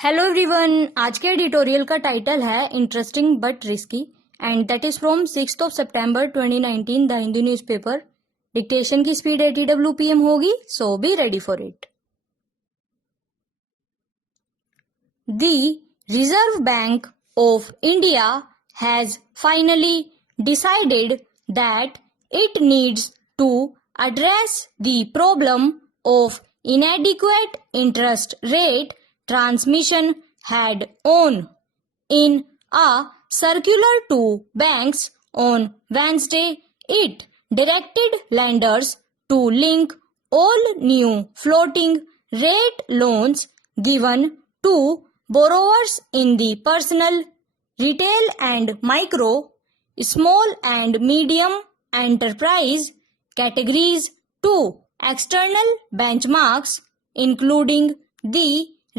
Hello everyone, आज के editorial का टाइटल है interesting but risky and that is from 6 September 2019 the Hindu newspaper. Dictation की स्पीड 80 WPM होगी, so be ready for it. The Reserve Bank of India has finally decided that it needs to address the problem of inadequate interest rate transmission had on. In a circular to banks on Wednesday, it directed lenders to link all new floating rate loans given to borrowers in the personal, retail and micro, small and medium enterprise categories to external benchmarks, including the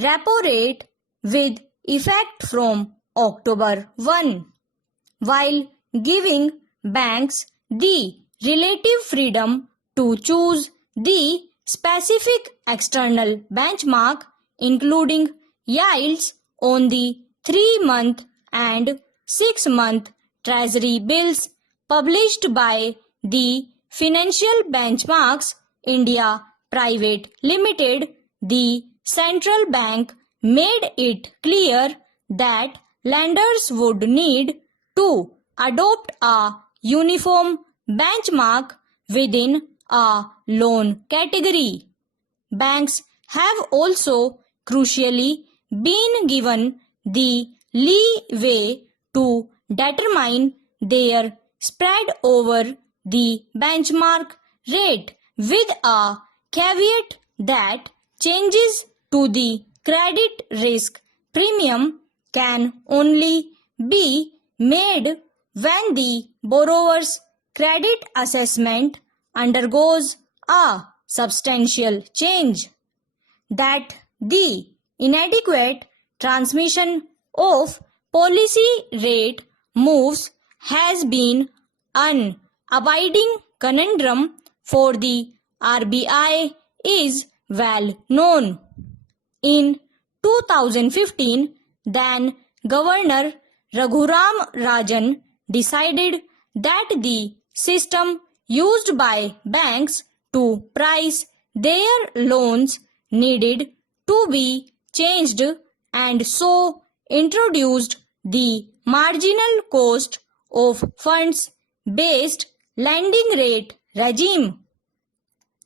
repo rate with effect from October 1, while giving banks the relative freedom to choose the specific external benchmark, including yields on the 3-month and 6-month treasury bills published by the Financial Benchmarks India Private Limited. The central bank made it clear that lenders would need to adopt a uniform benchmark within a loan category. Banks have also crucially been given the leeway to determine their spread over the benchmark rate, with a caveat that changes to the credit risk premium can only be made when the borrower's credit assessment undergoes a substantial change. That the inadequate transmission of policy rate moves has been an abiding conundrum for the RBI is well known. In 2015, then Governor Raghuram Rajan decided that the system used by banks to price their loans needed to be changed, and so introduced the marginal cost of funds based lending rate regime.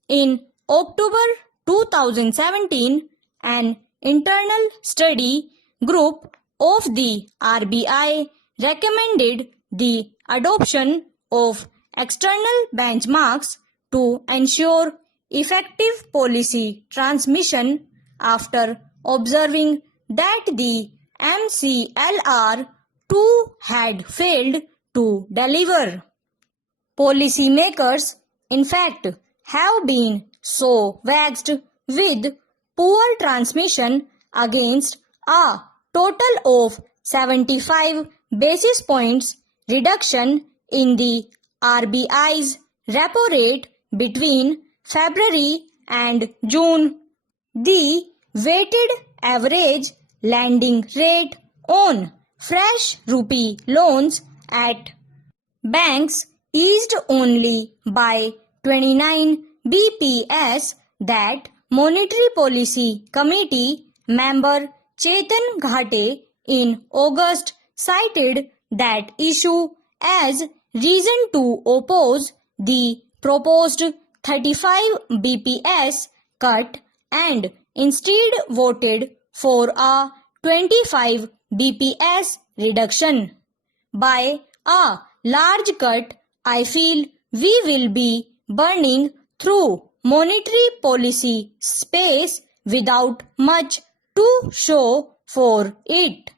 In October 2017, an internal study group of the RBI recommended the adoption of external benchmarks to ensure effective policy transmission, after observing that the MCLR 2 had failed to deliver. Policymakers, in fact, have been so vexed with poor transmission against a total of 75 basis points reduction in the RBI's repo rate between February and June. The weighted average lending rate on fresh rupee loans at banks eased only by 29 BPS. That Monetary Policy Committee member Chetan Ghate in August cited that issue as reason to oppose the proposed 35 BPS cut, and instead voted for a 25 BPS reduction. By a large cut, I feel we will be burning through monetary policy space without much to show for it.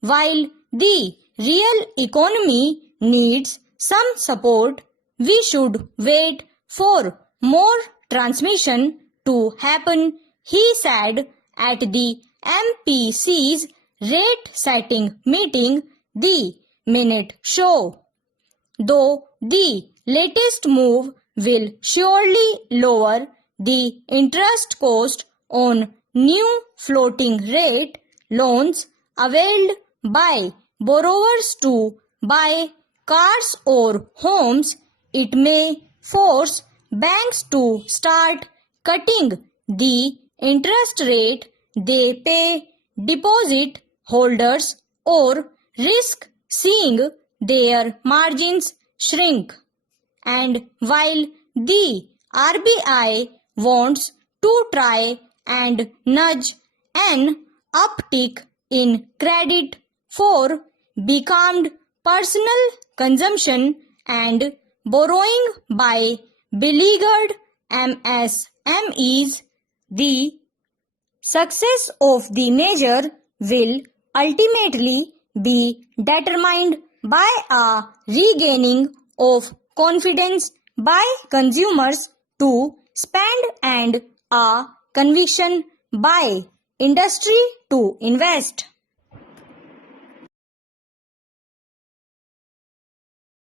While the real economy needs some support, we should wait for more transmission to happen, he said at the MPC's rate setting meeting. The minute show. Though the latest move will surely lower the interest cost on new floating rate loans availed by borrowers to buy cars or homes, it may force banks to start cutting the interest rate they pay deposit holders or risk seeing their margins shrink. And while the RBI wants to try and nudge an uptick in credit for becalmed personal consumption and borrowing by beleaguered MSMEs, the success of the measure will ultimately be determined by a regaining of confidence by consumers to spend and a conviction by industry to invest.